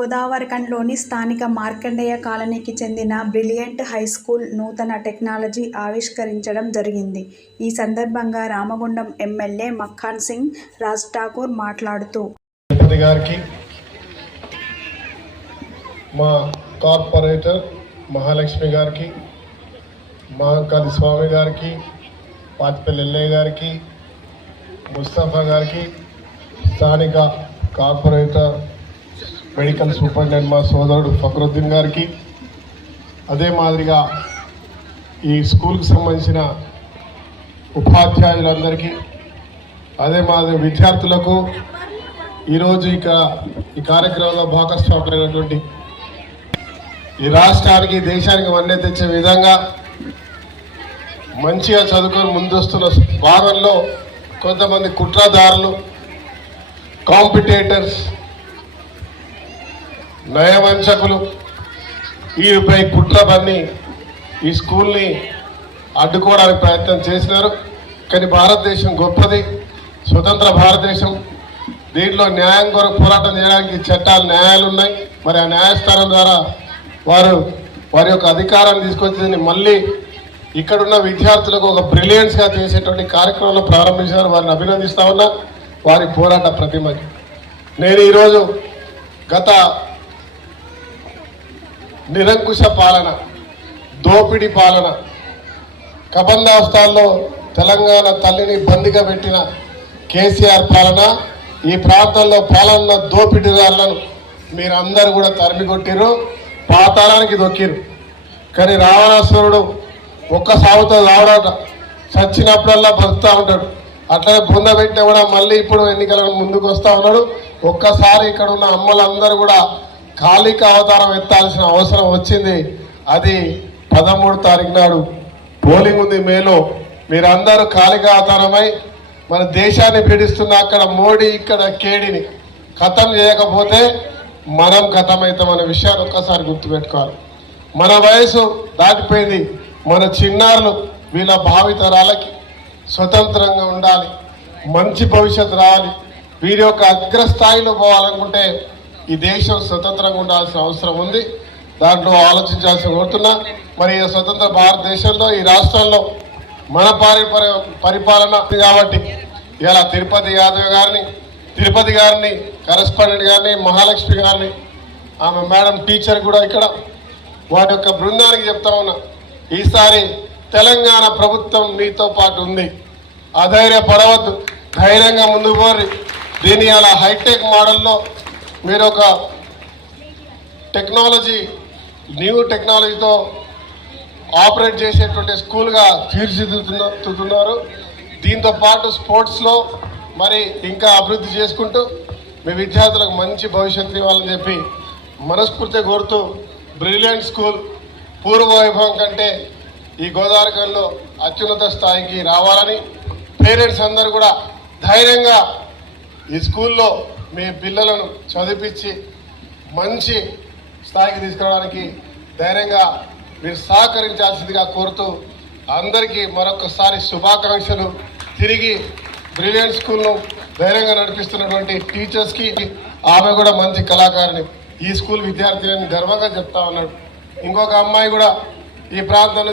గోదావరిఖండ్లోని స్థానిక మార్కండేయ కాలనీకి చెందిన బ్రిలియంట్ హై స్కూల్ నూతన టెక్నాలజీ ఆవిష్కరించడం జరిగింది. ఈ సందర్భంగా రామగుండం ఎమ్మెల్యే మక్ఖాన్ సింగ్ రాజ్ ఠాకూర్ మాట్లాడుతూ గారికి మా కార్పొరేటర్ మహాలక్ష్మి గారికి మహంకాళి స్వామి గారికి పాతిపల్లి ఎల్లయ్య గారికి ముస్తఫా గారికి స్థానిక కార్పొరేటర్ మెడికల్ సూపరింటెండెంట్ మా సోదరుడు ఫక్రుద్దీన్ గారికి. అదే మాదిరిగా ఈ స్కూల్కి సంబంధించిన ఉపాధ్యాయులందరికీ అదే మాదిరి విద్యార్థులకు ఈరోజు ఇక ఈ కార్యక్రమంలో భాగస్వామైనటువంటి ఈ రాష్ట్రానికి దేశానికి వన్నె తెచ్చే విధంగా మంచిగా చదువుకొని ముందొస్తున్న భాగంలో కొంతమంది కుట్రదారులు కాంపిటేటర్స్ నయవంచకులు వీరిపై కుట్ర పన్ని ఈ స్కూల్ని అడ్డుకోవడానికి ప్రయత్నం చేసినారు. కానీ భారతదేశం గొప్పది. స్వతంత్ర భారతదేశం. దీంట్లో న్యాయం కొరకు పోరాటం చేయడానికి చట్టాలు న్యాయాలు ఉన్నాయి. మరి ఆ న్యాయస్థానం ద్వారా వారు వారి యొక్క అధికారాన్ని తీసుకొచ్చి మళ్ళీ ఇక్కడున్న విద్యార్థులకు ఒక బ్రిలియన్స్గా చేసేటువంటి కార్యక్రమంలో ప్రారంభించారు వారిని అభినందిస్తా ఉన్నా. వారి పోరాట ప్రతిమకి. నేను ఈరోజు గత నిరంకుశ పాలన దోపిడీ పాలన కబందాస్తాల్లో తెలంగాణ తల్లిని బందిగా పెట్టిన కేసీఆర్ పాలన ఈ ప్రాంతంలో పాలన దోపిడీదారులను అందరు కూడా తరిమికొట్టిరు పాతాళానికి దొక్కిరు కానీ రావణాసురుడు ఒక్క సాగుతో రావడం చచ్చినప్పుడల్లా బతుకుతూ ఉంటాడు. అట్లనే బృందబెట్టిన కూడా మళ్ళీ ఇప్పుడు ఎన్నికలను ముందుకు వస్తూ ఉన్నాడు. ఒక్కసారి ఇక్కడ ఉన్న అమ్మలందరూ కూడా కాళిక అవతారం ఎత్తాల్సిన అవసరం వచ్చింది. అది పదమూడు తారీఖు నాడు పోలింగ్ ఉంది మేలో. మీరందరూ కాళిక అవతారమై మన దేశాన్ని పీడిస్తున్న అక్కడ మోడీ ఇక్కడ కేడిని ఖతం చేయకపోతే మనం ఖతమవుతామనే విషయాన్ని ఒక్కసారి గుర్తుపెట్టుకోవాలి. మన వయసు దాటిపోయింది. మన చిన్నారులు వీళ్ళ భావితరాలకి స్వతంత్రంగా ఉండాలి. మంచి భవిష్యత్తు రావాలి. వీరి యొక్క అగ్రస్థాయిలో పోవాలనుకుంటే ఈ దేశం స్వతంత్రంగా ఉండాల్సిన అవసరం ఉంది. దాంట్లో ఆలోచించాల్సి కోరుతున్నా. మరి స్వతంత్ర భారతదేశంలో ఈ రాష్ట్రంలో మన పారి పరి- పరిపాలన కాబట్టి ఇలా తిరుపతి యాదవ్ గారిని తిరుపతి గారిని కరస్పాండెంట్ గారిని మహాలక్ష్మి గారిని ఆమె మేడం టీచర్ కూడా ఇక్కడ. వాటి యొక్క బృందానికి చెప్తా ఉన్నా. ఈసారి తెలంగాణ ప్రభుత్వం మీతో పాటు ఉంది. అధైర్యపడవద్దు. ధైర్యంగా ముందుకు పోరి దీని అలా హైటెక్ మోడల్లో మీరు ఒక టెక్నాలజీ న్యూ టెక్నాలజీతో ఆపరేట్ చేసేటువంటి స్కూల్గా తీర్చిదిద్దుతున్నారు. దీంతో పాటు స్పోర్ట్స్లో మరి ఇంకా అభివృద్ధి చేసుకుంటూ మీ విద్యార్థులకు మంచి భవిష్యత్తు ఇవ్వాలని చెప్పి మనస్ఫూర్తిగా కోరుతూ బ్రిలియంట్ స్కూల్ పూర్వ వైభవం కంటే ఈ గోదావరికంలో అత్యున్నత స్థాయికి రావాలని పేరెంట్స్ అందరూ కూడా ధైర్యంగా ఈ స్కూల్లో మీ పిల్లలను చదివించి మంచి స్థాయికి తీసుకురావడానికి ధైర్యంగా మీరు సహకరించాల్సిందిగా కోరుతూ అందరికీ మరొకసారి శుభాకాంక్షలు. తిరిగి బ్రిలియంట్ స్కూల్ను ధైర్యంగా నడిపిస్తున్నటువంటి టీచర్స్కి ఆమె కూడా మంచి కళాకారిణి. ఈ స్కూల్ విద్యార్థి అని గర్వంగా చెప్తా ఉన్నాడు. ఇంకొక అమ్మాయి కూడా ఈ ప్రాంతంలో